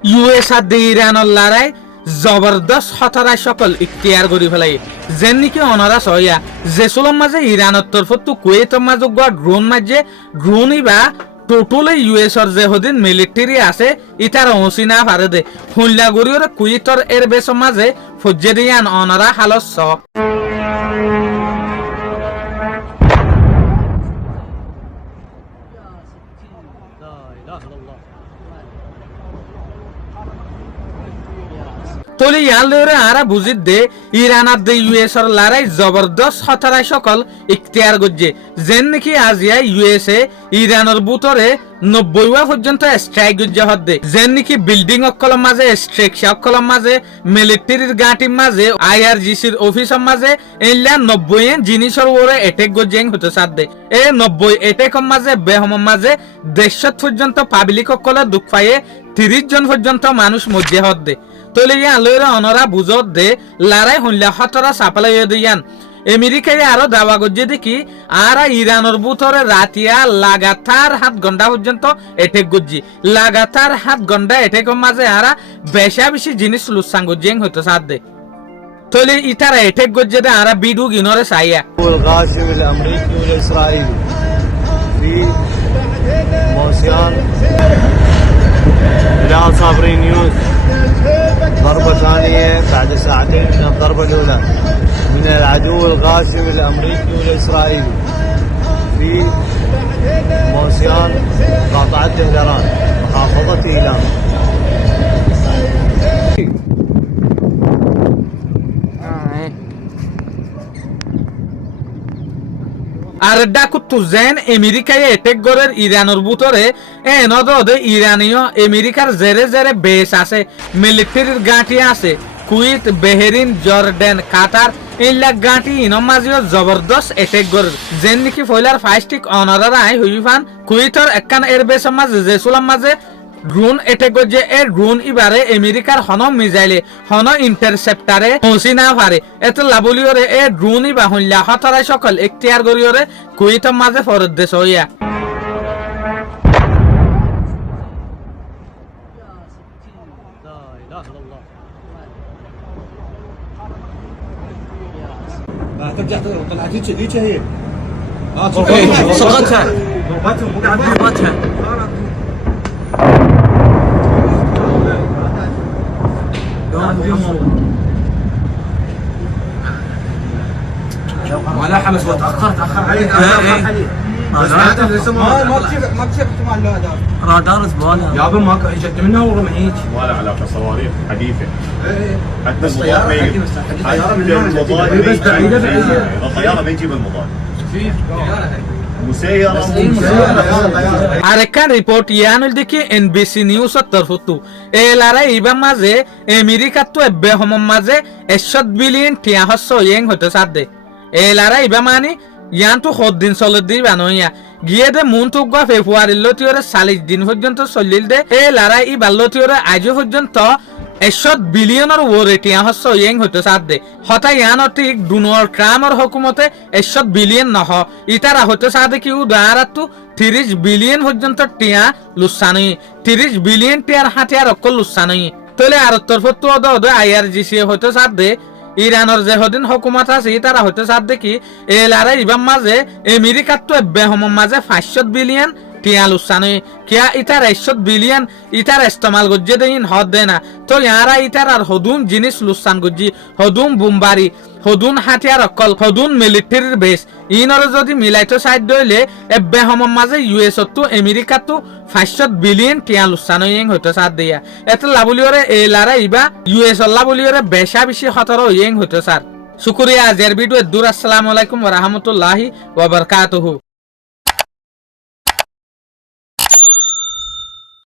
US আর ইরানের লড়াই জবরদস্ত খতরা সকল ইখতিয়ার করি ফেলাই যেন নাকি অনারা সয়া জেসুলম মাঝে ইরানের তরফত কুয়েতের মাঝে গোয়া ড্রোন মাঝে ড্রোনই বা টোটালি ইউএসর যে হদিন মিলিটারি আছে ইতার অসিনা পারে দে হুল্লা গরিয়র কুয়েতর এর বেশ মাঝে ফজ্জে দিয়ান অনারা হালস তলি ইয়ালে আরা বুঝিত দে ইরান আর দে ইউএসর লড়াই জবরদস্ত খতরা সকল ইখতিয়ার গজ্জে যেন নাকি আজিয়া ইউএসএ ইরানের বুতরে 90 পর্যন্ত স্ট্রাইক গজ্জে হদ্দে যেন নাকি বিল্ডিং অকলম মাঝে স্ট্রাকচার অকলম মাঝে মিলিটারির গাঁটির মাঝে আইআরজিসির অফিসের মাঝে এইলা 90 জিনিসের ওরে অ্যাটাক গজ্জে হতে সাথে এ 90 অ্যাটাকের মাঝে বেহমের মাঝে 150 পর্যন্ত পাবলিক অকলে দুঃখ পায়ে 30 জন পর্যন্ত মানুষ মধ্যে হদ্দে তলে ইয়ান লইরা অনরা বুঝত দে লড়াই হইলা হতরা সাপলাই দিয়ান আমেরিকায় আরো দাওয়া গজ্জে দেখি আর ইরানের বুতরে রাতিয়া লাগাতার 7 ঘন্টা পর্যন্ত এটেক গজ্জি লাগাতার 7 ঘন্টা এটেকের মাঝে আরা বেশি জিনিস লুসাং গজ্জেং হইতো সাথ দে তলে ইতারা এটেক গজ্জে দে আরা বিডু গিনরে সাইয়া الغازي الامريكي والاسرائيلي في موسيال هلال صابري نيوز ضربة ثانية بعد ساعتين من الضربة الأولى من العدو الغاشم الأمريكي والإسرائيلي في موسيال قاطعة طهران محافظة إيلام. আর ডাকুত জেন আমেরিকায় অ্যাটাক করার ইরানের বুতরে এনদে ইরানীয় আমেরিকার জেরে জেরে বেস আছে মিলিটারির গাঁটি আছে কুয়েত বেহরিন জর্ডান কাতার এইলা গাঁটি ইনম মাঝেও জবরদস্ত অ্যাটাক করে যেন নাকি ফয়লার ফাইস্টিক অনারার আই হইফান কুয়েতর একখান এয়ারবেসের মাঝে জেসুলাম মাঝে ড্রোন এটেক যে এ ড্রোন ইবারে আমেরিকার হন মিজাইলে হন ইন্টারসেপ্টারে পৌঁছি না পারে এত লাবলিওরে এ ড্রোন ইবা হইলা হতরাই সকল এখতিয়ার করিওরে কুয়েতের মাঝে ফরত দেশ হইয়া ترجع طلعت ليش هي سقطها سقطها ولا حمس وتاخرت عليك ما كشفت احتمال هذا رادار زباله يابا ما اجت منها ورا من هيك ما له علاقه صواريخ حديثه حتى الطياره ما يجيب الطياره ما يجيب المضاد مسيره আরেকখান রিপোর্ট ইয়ানুল দেখি এনবিসি নিউজ তরফতু এ লড়াই ইবা মাঝে আমেরিকা তো এবে হম মাঝে 100 বিলিয়ন টিয়া হস্য ইয়েং হতে সাথে এ লড়াই ইবা মানে ইয়ান তো দিন চলে দি বানইয়া গিয়ে দে মুন তো গা ফেব্রুয়ারি লতিওরে 40 দিন পর্যন্ত চলিল দে এ লড়াই ই বাল্লতিওরে আজ পর্যন্ত 100 বিলিয়নের ওরে টিয়া হস্য ইয়েং হতে সাথে হতা ইয়ান ঠিক ডোনাল্ড ট্রাম্পর হুকুমতে 100 বিলিয়ন নহ ইতারা হতে সাথে কি উদাহরণ 30 বিলিয়ন পর্যন্ত টিয়া লুসানি 30 বিলিয়ন টিয়ার হাতিয়ার অকল লুসানি তলে আর তরফত ওদে আইআরজিসি হতে সাথে ইরানের যে হদিন হুকুমত আছে তারা হতে সাথে কি এ লড়াই ইবাম মাঝে আমেরিকার তো বেহম মাঝে 500 বিলিয়ন টিয়া লুসানি কিয়া ইতার 100 বিলিয়ন ইতার ইস্তেমাল গজ্জে দেইন হদ দে না তো ইয়ারা ইতার আর হদুন জিনিস লুসান গজ্জি হদুন বুমবারি হদুন হাতিয়ার অকল হদুন মিলিটারির বেস ইনর যদি মিলাইতো সাইড দইলে এবে হম মাঝে ইউএস তো আমেরিকা তো 500 বিলিয়ন টিয়া লুসানো ইং হতে সাথ দিয়া এত লাবলিওরে এ লারা ইবা ইউএস লাবলিওরে বেশি খতর ইং হতে স্যার শুকরিয়া আজের ভিডিও দূর আসসালামু আলাইকুম ওয়া রাহমাতুল্লাহি ওয়া বারাকাতুহু।